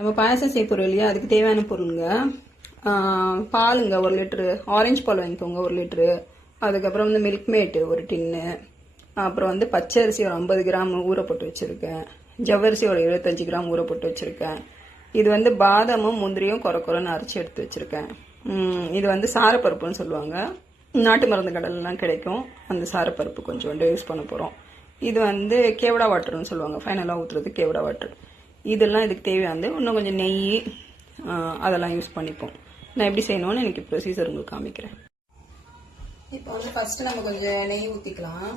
நம்ம பாயசம் செய்ய போகிறோம் இல்லையா, அதுக்கு தேவையான பொருளுங்க. பாலுங்க 1 லிட்டரு, ஆரஞ்சு பால் வாங்கிக்கோங்க 1 லிட்டரு. அதுக்கப்புறம் வந்து மில்க் மேட்டு 1 டின்னு. அப்புறம் வந்து பச்சை அரிசி ஒரு 50 கிராம் ஊற போட்டு வச்சுருக்கேன். ஜவ்வரிசி ஒரு 75 கிராம் ஊற போட்டு வச்சுருக்கேன். இது வந்து பாதாமும் முந்திரியும் குறைன்னு அரைச்சி எடுத்து வச்சுருக்கேன். இது வந்து சாரப்பருப்புன்னு சொல்லுவாங்க. நாட்டு மருந்து கடலெலாம் கிடைக்கும். அந்த சாரப்பருப்பு கொஞ்சோண்டு யூஸ் பண்ண போகிறோம். இது வந்து கேவடா வாட்டர்னு சொல்லுவாங்க, ஃபைனலாக ஊற்றுறது கேவடா வாட்டர். இதெல்லாம் இதுக்கு தேவையானது. இன்னும் கொஞ்சம் நெய் அதெல்லாம் யூஸ் பண்ணிப்போம். நான் எப்படி செய்யணும்னு எனக்கு ப்ரொசீஜர் உங்களுக்கு காமிக்கிறேன். இப்போ வந்து ஃபர்ஸ்ட் நம்ம கொஞ்சம் நெய் ஊற்றிக்கலாம்.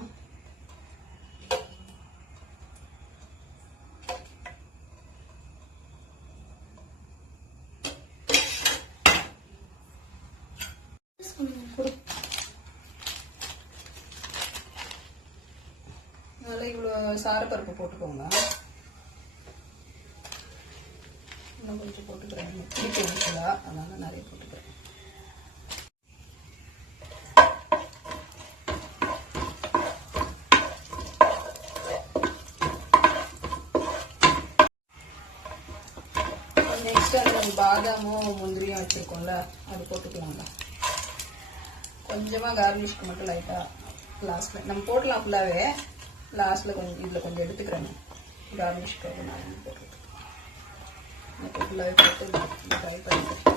நல்லா இவ்வளோ சாரப்பருப்பு போட்டுக்கோங்க. இன்னும் கொஞ்சம் போட்டுக்கிறேன், பிடிக்கல அதனால நிறைய போட்டுக்கிறேன். நெக்ஸ்ட் அந்த பாதாமும் முந்திரியும் வச்சுருக்கோம்ல, அது போட்டுக்கலாங்க. கொஞ்சமாக கார்னிஷ்க்கு மட்டும் லைட்டாக லாஸ்ட்டில் நம்ம போட்டலாம். ஃபுல்லாகவே லாஸ்ட்டில் கொஞ்சம் இதில் கொஞ்சம் எடுத்துக்கிறேங்க கார்னிஷ்க்கு. நான் போட்டுருக்கேன். ஃபுல்லாகவே போட்டு ட்ரை பண்ணிக்கிறேன்.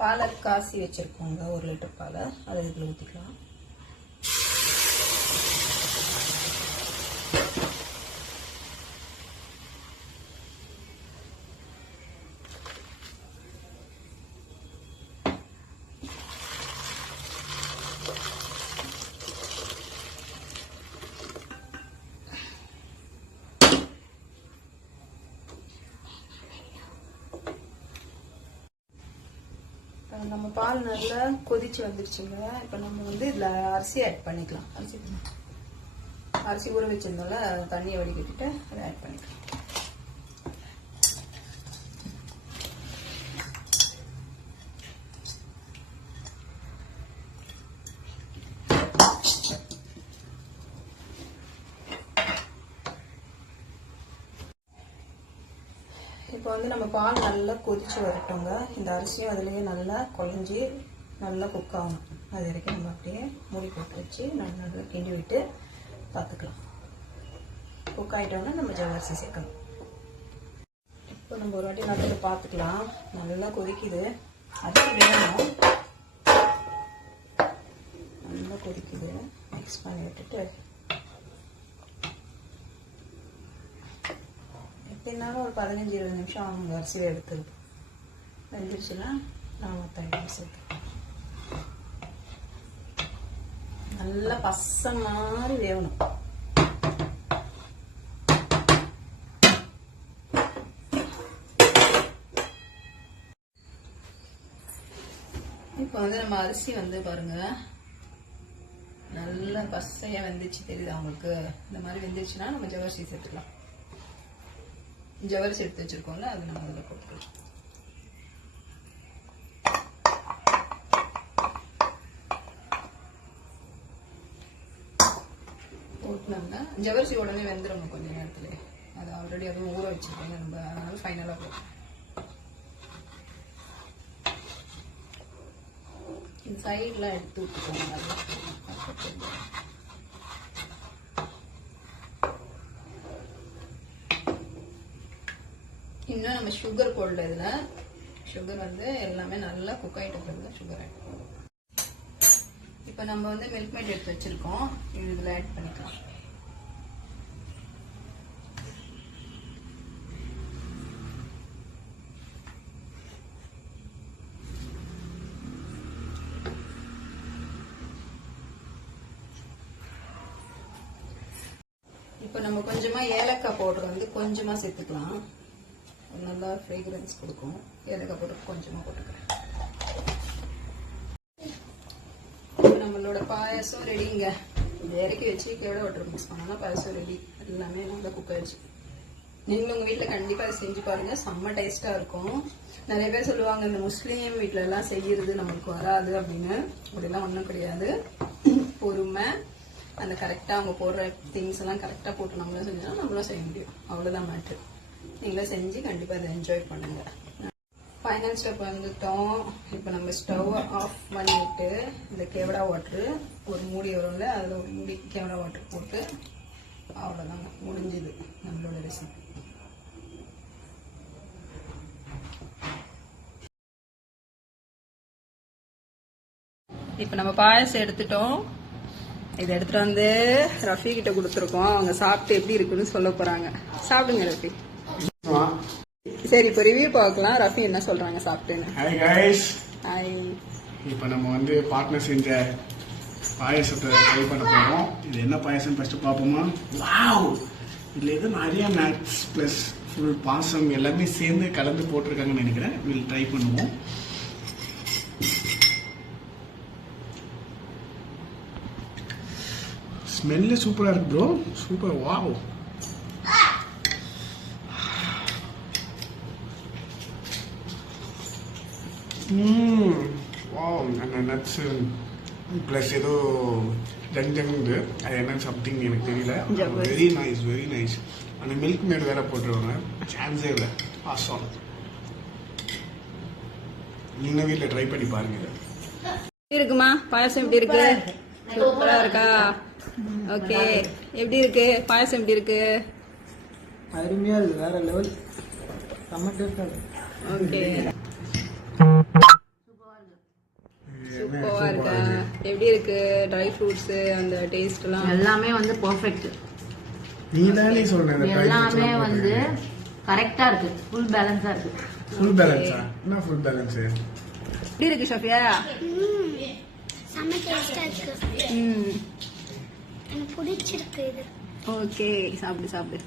பாலை காசி வச்சுருக்கோங்க, 1 லிட்டர் பாலை. அதை இதில் ஊற்றிக்கலாம். நம்ம பால் நல்லா கொதிச்சு வந்துருச்சுங்க. இப்போ நம்ம வந்து இதில் அரிசி ஆட் பண்ணிக்கலாம். அரிசி ஊற வச்சிருந்தோம்ல, தண்ணியை வடிகட்டிட்டு அதை ஆட் பண்ணிக்கலாம். இப்போ வந்து நம்ம பால் நல்லா கொதிச்சு வரட்டோங்க. இந்த அரிசியும் அதுலேயே நல்லா குழஞ்சி நல்லா குக் ஆகணும். அது வரைக்கும் நம்ம அப்படியே மூடி போட்டு வச்சு நல்லா கிண்டி விட்டு பார்த்துக்கலாம். குக் ஆகிட்டோம்னா நம்ம ஜவ்வரிசி சேர்க்கணும். இப்போ நம்ம ஒரு வாட்டி நல்லா பார்த்துக்கலாம். நல்லா கொதிக்குது, அரிசி வேணும். நல்லா கொதிக்குது, மிக்ஸ் பண்ணி விட்டுட்டு எப்படின்னாலும் ஒரு 15-20 நிமிஷம் அவங்க அரிசியை எடுத்துருது. வெந்துருச்சுன்னா நான் மற்ற ஐட்டம் சேர்த்துக்கலாம். நல்லா பசை மாதிரி வேகணும். இப்போ வந்து நம்ம அரிசி வந்து பாருங்க நல்லா பசையா வெந்துச்சு, தெரியுது அவங்களுக்கு. இந்த மாதிரி வெந்துருச்சுன்னா நம்ம ஜவ்வரிசி சேர்த்துக்கலாம். ஜவ்வரிசி எடுத்து வச்சிருக்கோம்ல, அது நம்ம அதில் போட்டுக்கலாம். போட்டுனோம்னா ஜவ்வரிசி உடனே வெந்துடும் கொஞ்ச நேரத்துல. அது ஆல்ரெடி அதுவும் ஊற வச்சிருக்கோங்க நம்ம, அதனால ஃபைனலாக போட்டோம். இந்த சைட்லாம் எடுத்து விட்டுக்கோங்க நல்லா. இன்னும் நம்ம சுகர் போடல. இதில் சுகர் வந்து எல்லாமே நல்லா குக் ஆகிட்டு இருக்கிறது சுகர் ஆட். இப்போ நம்ம வந்து மில்க் மேட் எடுத்து வச்சிருக்கோம், இது இதில் ஆட் பண்ணிக்கலாம். இப்போ நம்ம கொஞ்சமாக ஏலக்காய் பவுடர் வந்து கொஞ்சமாக சேர்த்துக்கலாம். நல்லா ஃப்ரேக்ரன்ஸ் கொடுக்கும். ஏலக்காய் போட்டு கொஞ்சமாக போட்டுக்கிறேன். நம்மளோட பாயசம் ரெடிங்க. இதை இறக்கி வச்சு கேவடா வாட்டர் மிக்ஸ் பண்ணோம்னா பாயசம் ரெடி. எல்லாமே நல்லா குக் ஆயிடுச்சு. நீங்களும் உங்க வீட்டுல கண்டிப்பா அதை செஞ்சு பாருங்க, செம்ம டேஸ்டா இருக்கும். நிறைய பேர் சொல்லுவாங்க இந்த முஸ்லீம் வீட்டுல எல்லாம் செய்யறது நமக்கு வராது அப்படின்னு. அப்படிலாம் ஒண்ணும் கிடையாது. பொறுமை, அந்த கரெக்டா அவங்க போடுற திங்ஸ் எல்லாம் கரெக்டா போட்டு நம்மளும் செஞ்சோம்னா நம்மளும் செய்ய முடியும். அவ்வளவுதான் மேட்ரு. நீங்களும் செஞ்சு கண்டிப்பா அதை என்ஜாய் பண்ணுங்க. ஃபைனல் ஸ்டெப் வந்துட்டோம். இப்போ நம்ம ஸ்டவ் ஆஃப் பண்ணிட்டு இந்த கேவடா வாட்டர் ஒரு மூடி வரும்ல, அதில் ஒரு மூடி கேவடா வாட்டர் போட்டு அவ்வளோதாங்க, முடிஞ்சுது நம்மளோட ரெசிபி. இப்போ நம்ம பாயசம் எடுத்துட்டோம். இதை எடுத்துட்டு வந்து ரஃபி கிட்ட கொடுத்துருக்கோம். அவங்க சாப்பிட்டு எப்படி இருக்குன்னு சொல்ல போறாங்க. சாப்பிடுங்க ரஃபி. சரி, இப்போ ரிவ்யூ பார்க்கலாம். ரஃபி என்ன சொல்றாங்க சாப்பிட்டுன்னு. Hi guys. ஹாய். இப்போ நம்ம வந்து பார்ட்னர் செஞ்ச பாயசத்தை ட்ரை பண்ண போறோம். இது என்ன பாயசம் ஃபர்ஸ்ட் பார்ப்போமா? வாவ், இதுல ஏதோ நிறைய நட்ஸ் பிளஸ் ஃபுல் பாசம் எல்லாமே சேர்ந்து கலந்து போட்டிருக்காங்கன்னு நினைக்கிறேன். வில் ட்ரை பண்ணுவோம். ஸ்மெல்லு சூப்பரா இருக்கு ப்ரோ, சூப்பர். Wow, wow. அந்த நட்ஸ் பிளஸ் ஏதோ ஜங்கு அது என்ன சம்திங் எனக்கு தெரியல. Very nice, very nice. அந்த மில்க் மேட் வேற போட்டுருவாங்க, சான்ஸே இல்லை. ஆசம். நீங்க வீட்டில் ட்ரை பண்ணி பாருங்க. இருக்குமா பாயசம்? எப்படி இருக்கு? சூப்பரா இருக்கா? ஓகே, எப்படி இருக்கு பாயசம்? எப்படி இருக்கு? அருமையா இருக்கு, வேற லெவல், செம்ம டேஸ்டா இருக்கு. ஓகே, சூப்பரா இருக்கா? எப்படி இருக்கு? ட்ரை ஃப்ரூட்ஸ் அந்த டேஸ்ட் எல்லாம் எல்லாமே வந்து பெர்ஃபெக்ட். நீ தானே சொல்ற எல்லாமே வந்து கரெக்டா இருக்கு, ஃபுல் பேலன்ஸா இருக்கு. ஃபுல் பேலன்ஸா? என்ன ஃபுல் பேலன்ஸ்? எப்படி இருக்கு ஷாஃபியா? செம்ம டேஸ்டா இருக்கு. எனக்கு பிடிச்சிருக்கு இது. ஓகே, சாப்பிடு சாப்பிடு.